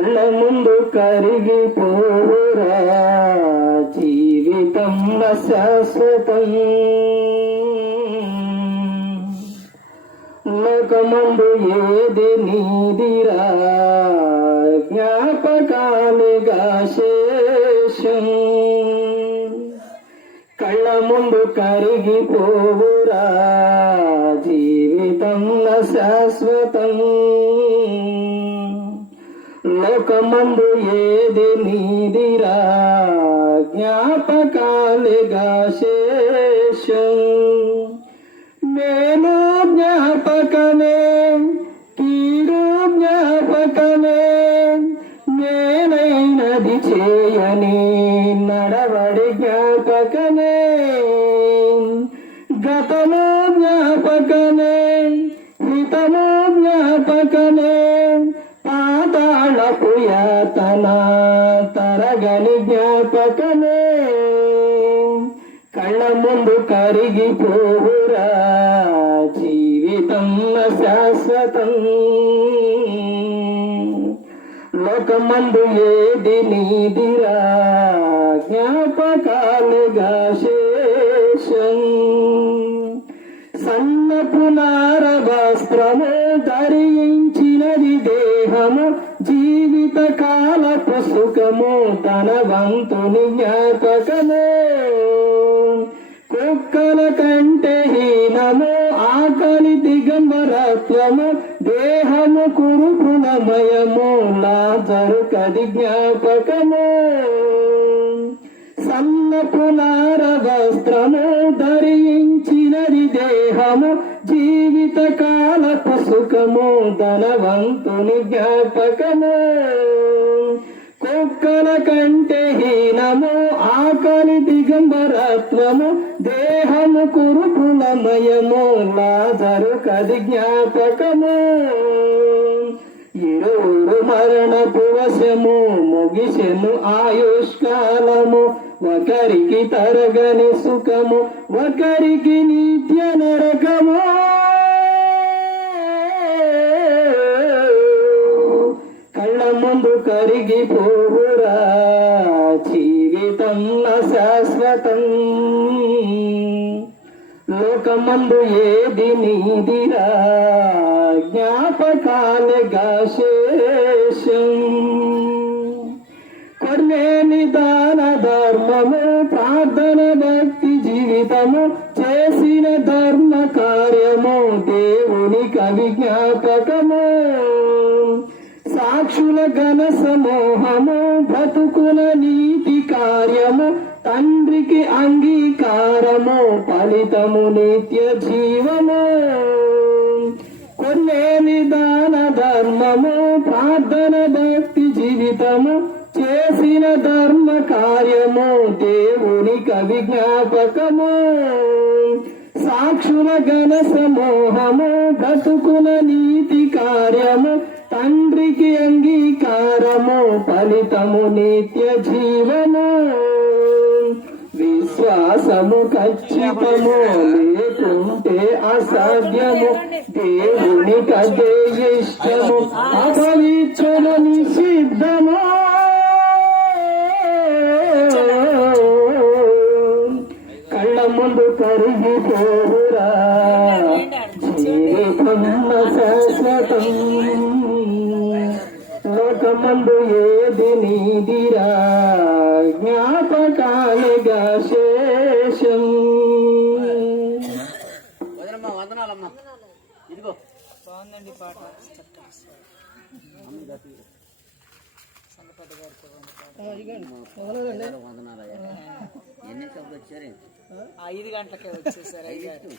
కళ్ళ ముందు కరిగిపోరా జీవితం శాశ్వతం లోకమందు ఏది నీదిరా. జ్ఞాపకాలుగా శేషం. కళ్ళ ముందు కరిగిపోవురా. జీవితం శాశ్వతం లోకమందు ఏది నీదిరా? జ్ఞాపకాలుగా శేషం. నేను జ్ఞాపకమే తీరు జ్ఞాపకమే నేనైనది చేయని నడవడి జ్ఞాపకమే. గతము జ్ఞాపకమే హితము జ్ఞాపకమే. కళ్ళ ముందు కరిగిపోవురా. జీవితం శాశ్వతం లోకమందు ఏది నీదిరా. జ్ఞాపకాలుగా శేషం. సన్న పునార వస్త్రము జీవిత కాలపు సుఖము తన వంతుని జ్ఞాపకము. కుక్కల కంటే హీనము ఆకలి దిగంబరత్వము దేహము కురుపులమయము లాజరు కది జ్ఞాపకము. సన్న వస్త్రము ధరించినది దేహము జీవిత నాకు సుఖము ధనవంతుని జ్ఞాపకము కుక్కల కంటే హీనము ఆకలి దిగంబరత్వము దేహము కురుపులమయము లాజరు కది జ్ఞాపకము. ఇరువురు మరణపు వశము ముగిసెను ఆయుష్కాలము. ఒకరికి తరగని సుఖము ఒకరికి నిత్య నరకము. కరిగిపోవురా జీవితం శాశ్వతం లోకమందు ఏది నీదిరా జ్ఞాపకాలుగా శేషం. కొన్నే నిదాన ధర్మము ప్రార్థన భక్తి జీవితము చేసిన ధర్మ కార్యము దేవుని కవి జ్ఞాపకము. సాక్షుల ఘన సమూహము బ్రతుకుల నీతి కార్యము తండ్రికి అంగీకారము ఫలితము నిత్య జీవము. కొన్నే నిదాన ధర్మము ప్రార్థన భక్తి జీవితము చేసిన ధర్మ కార్యము దేవుని అభిజ్ఞాపకము సాక్షుల ఘన సమూహము బ్రతుకుల నీతి కార్యము తండ్రికి అంగీకారము ఫలితము నిత్య జీవము. విశ్వాసము ఖచ్చితము లేకుంటే అసాధ్యము. దేవుని కదే ఇష్టము అపవిత్రము నిషిద్ధము కళ్ళ ముందు కరిగిపోరా జీవితం శాశ్వతం లోకమందు ఏది నీదిరా? జ్ఞాపకాలుగా శేషం. వదనమ్మా వందనాలమ్మా. ఇదిగో. బాగుందండి పాట. ఐదు గంటలకే వచ్చేసారు అయ్యారు ఐదు